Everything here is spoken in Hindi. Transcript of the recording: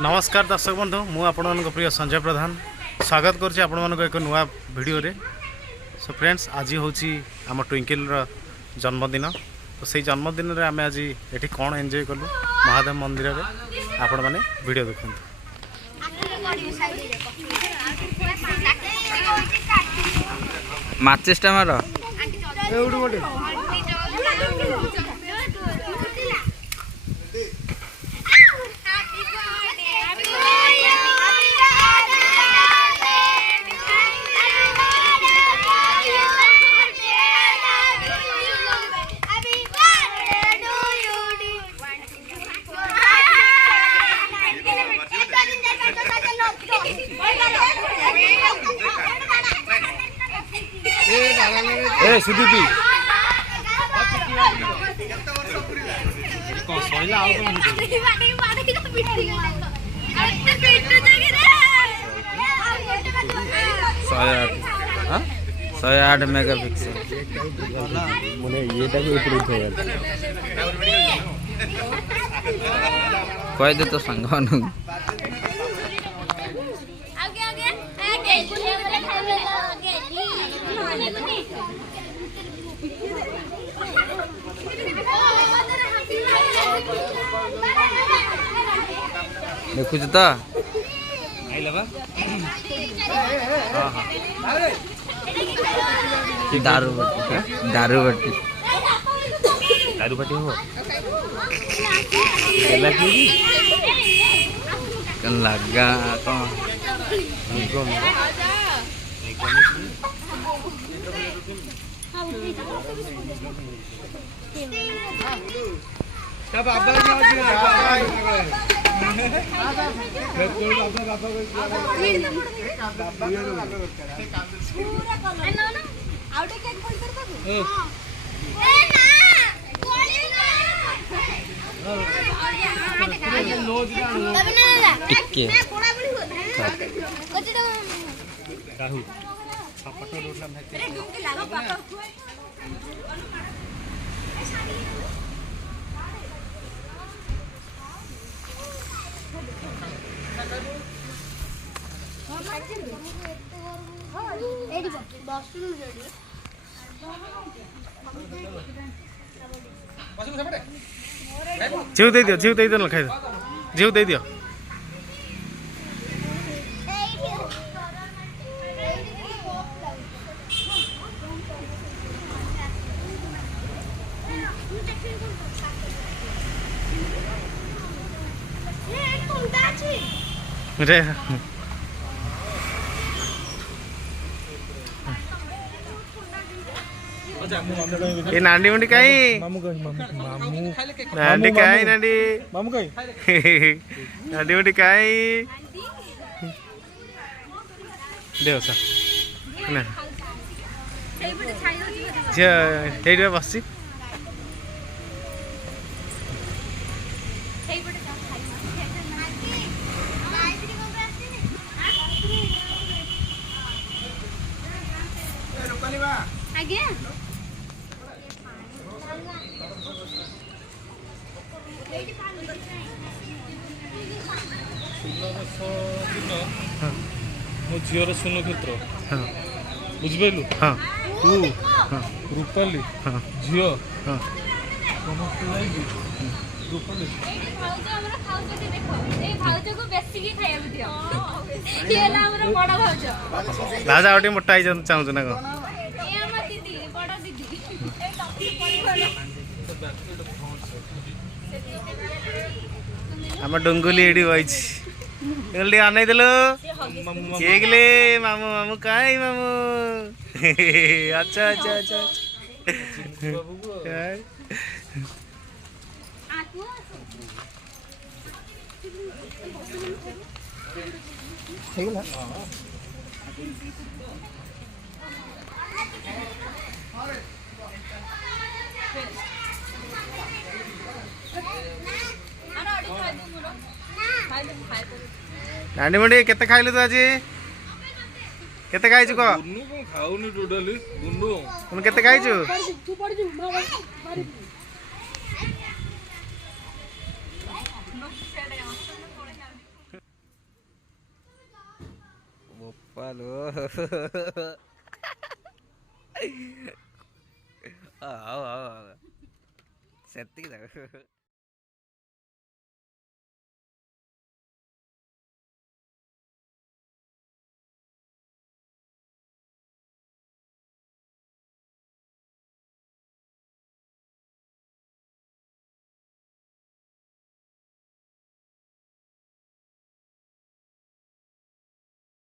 नमस्कार दर्शक बंधु मु आपण प्रिय संजय प्रधान स्वागत करुच्ची आपण एक नुआ वीडियो रे। सो फ्रेंड्स आज हूँ आम ट्विंकल जन्मदिन। तो से जन्मदिन रे आम आज ये कौन एंजॉय कलु महादेव मंदिर रे आपण मैंने वीडियो देखु। माचिस्टा मार ए सुदीपी कौन सहिला आउ कौन 108 मेगापिक्सल मुने येटा को ऊपर उठेगा कह दे तो संग देखुच तो दारू बट्टी दारू बट्टी दारू बट्टी हो लगा जीव दे दियो जीव दे दियो खाई जीव दे दियो रे ये नांडी मुंडी कहीं नांडी कहीं नांडी मामू कहीं नांडी मुंडी कहीं देव सा ना झे बस मो झीर सुन क्षेत्र बुझिपारू हाँ तू रूपाली झी रूपाली राजा और मोटा ही चाहूँ ना कौन आम डुंगुली एडी वही अन दिलो केगले मामू मामू कहीं मामू अच्छा अच्छा अच्छा नानी मुंडी केते खाइलु तू आज केते खाइछु को बुन्नू को खाउनी टोटली बुन्नू तुम केते खाइछु ବୋପାଲୋ ହଉ ହଉ ହଉ ସେତିକି ଯାକ